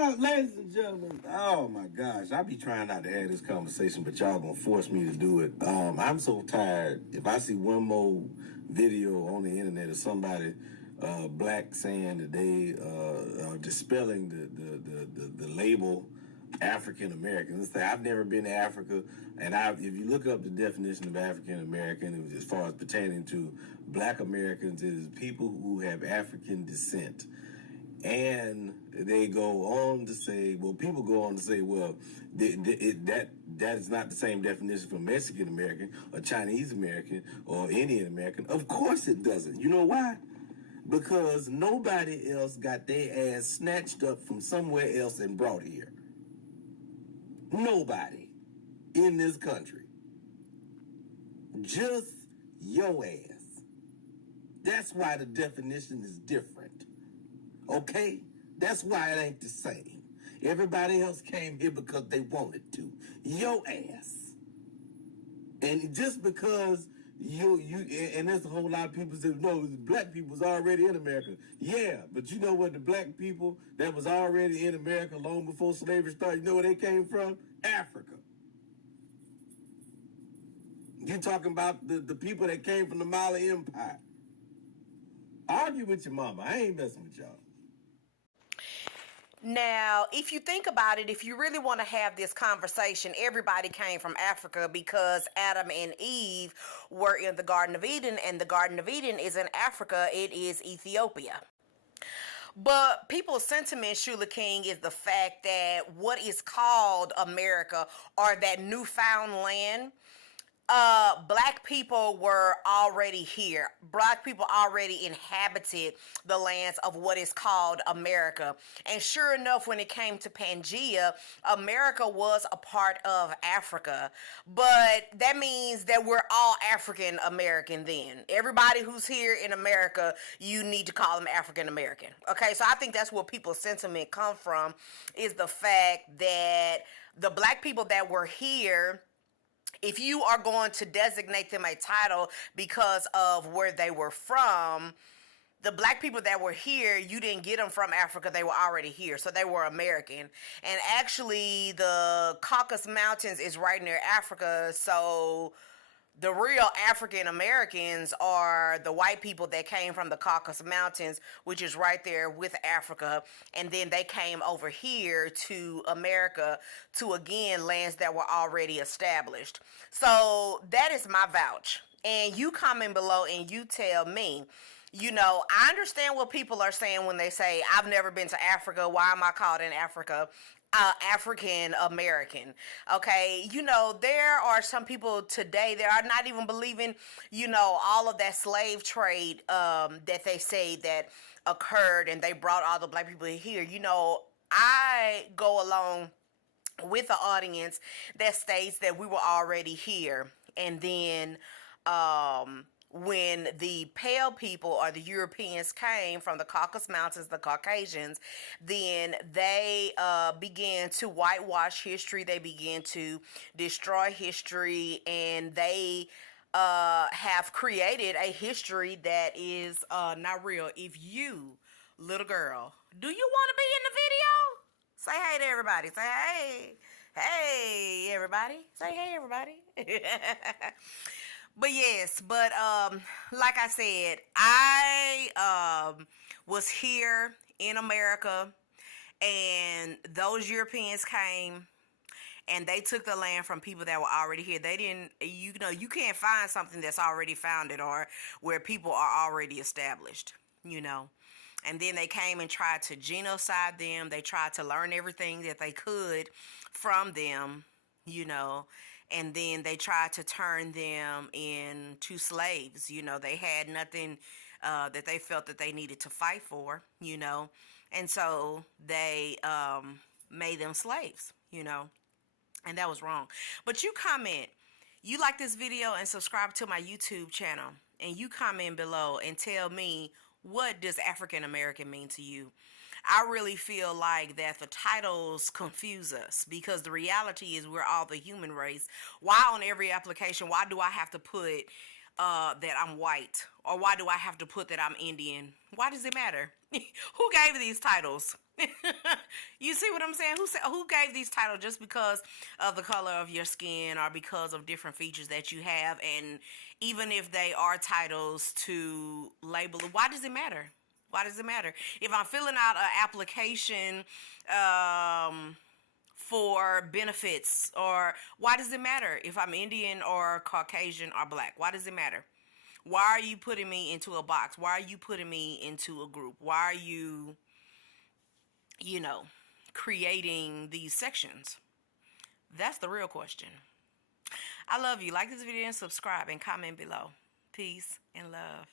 Ladies and gentlemen, oh my gosh, I be trying not to have this conversation, but y'all gonna force me to do it. I'm so tired. If I see one more video on the internet of somebody black saying that they are dispelling the label African American. I've never been to Africa, and if you look up the definition of African American, as far as pertaining to black Americans, it is people who have African descent. And they go on to say, well, people go on to say, well, that is not the same definition for Mexican American or Chinese American or Indian American. Of course it doesn't. You know why? Because nobody else got their ass snatched up from somewhere else and brought here. Nobody in this country. Just your ass. That's why the definition is different. Okay? That's why it ain't the same. Everybody else came here because they wanted to. Your ass. And just because and there's a whole lot of people say, no, black people's already in America. Yeah, but you know what, the black people that was already in America long before slavery started, you know where they came from? Africa. You talking about the people that came from the Mali Empire. Argue with your mama. I ain't messing with y'all. Now, if you think about it, if you really want to have this conversation, everybody came from Africa because Adam and Eve were in the Garden of Eden, and the Garden of Eden is in Africa. It is Ethiopia. But people's sentiment, Shula King, is the fact that what is called America, or that newfound land, black people were already here. Black people already inhabited the lands of what is called America. And sure enough, when it came to Pangea, America was a part of Africa. But that means that we're all African American then. Everybody who's here in America, you need to call them African American. Okay, so I think that's where people's sentiment come from, is the fact that the black people that were here, if you are going to designate them a title because of where they were from, the black people that were here, you didn't get them from Africa. They were already here. So they were American. And actually, the Caucasus Mountains is right near Africa. So the real African Americans are the white people that came from the Caucasus Mountains, which is right there with Africa. And then they came over here to America, to, again, lands that were already established. So that is my vouch. And you comment below and you tell me, I understand what people are saying when they say, I've never been to Africa. Why am I called in Africa? African American. Okay. There are some people today that are not even believing, all of that slave trade, that they say that occurred and they brought all the black people here. I go along with the audience that states that we were already here. And then, when the pale people or the Europeans came from the Caucasus Mountains, the Caucasians, then they began to whitewash history. They began to destroy history, and they have created a history that is not real. If you, little girl, do you want to be in the video? Say hey to everybody. Say hey. Hey, everybody. Say hey, everybody. But yes, like I said, I was here in America, and those Europeans came and they took the land from people that were already here. They didn't, you can't find something that's already founded or where people are already established, And then they came and tried to genocide them. They tried to learn everything that they could from them, and then they tried to turn them into slaves. They had nothing that they felt that they needed to fight for, and so they made them slaves, and that was wrong. But you comment, you like this video, and subscribe to my YouTube channel, and you comment below and tell me, what does African American mean to you? I really feel like that the titles confuse us, because the reality is we're all the human race. Why on every application, why do I have to put that I'm white? Or why do I have to put that I'm Indian? Why does it matter? Who gave these titles? You see what I'm saying? Who gave these titles just because of the color of your skin or because of different features that you have? And even if they are titles to label it, why does it matter? Why does it matter? If I'm filling out an application for benefits, or why does it matter if I'm Indian or Caucasian or black? Why does it matter? Why are you putting me into a box? Why are you putting me into a group? Why are you, you know, creating these sections? That's the real question. I love you. Like this video and subscribe and comment below. Peace and love.